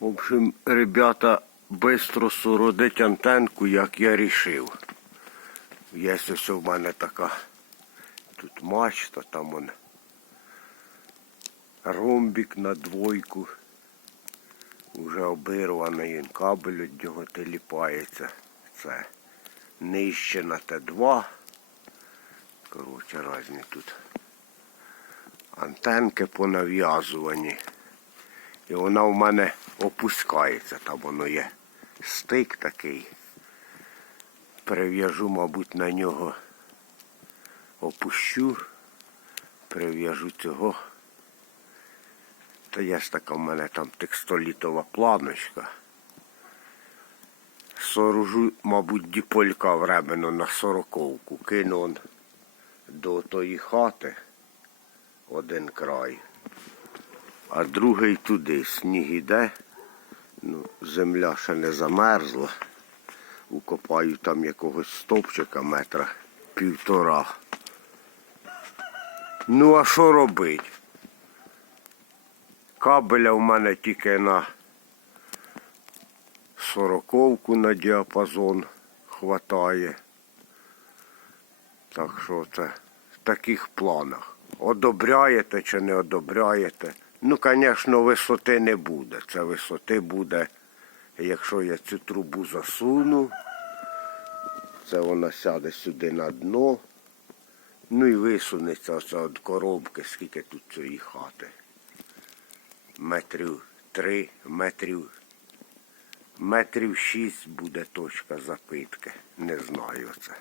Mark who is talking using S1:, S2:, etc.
S1: В общем, ребята, бистро суродить антенку, як я рішив. Є ось у мене така тут мачта, там он ромбік на двойку. Уже обірваний кабель від нього теліпається. Це нижче на Т2. Коротше, різні тут антенки понав'язувані. І вона в мене опускається, там воно є стик такий. Прив'яжу, мабуть, на нього опущу, прив'яжу цього. Та є ж така в мене там текстолітова планочка. Сооружу, мабуть, діполька временно на сороковку. Кину он до тої хати один край, а другий туди. Сніг іде. Ну, земля ще не замерзла. Укопаю там якогось стовпчика метра півтора. Ну, а що робить? Кабеля в мене тільки на сороковку на діапазон хватає. Так що це в таких планах. Одобряєте чи не одобряєте. Ну, звісно, висоти не буде. Це висоти буде, якщо я цю трубу засуну. Це вона сяде сюди на дно. Ну і висунеться оце від коробки, скільки тут цієї хати. Метрів три, метрів. Метрів шість буде точка запитки. Не знаю це.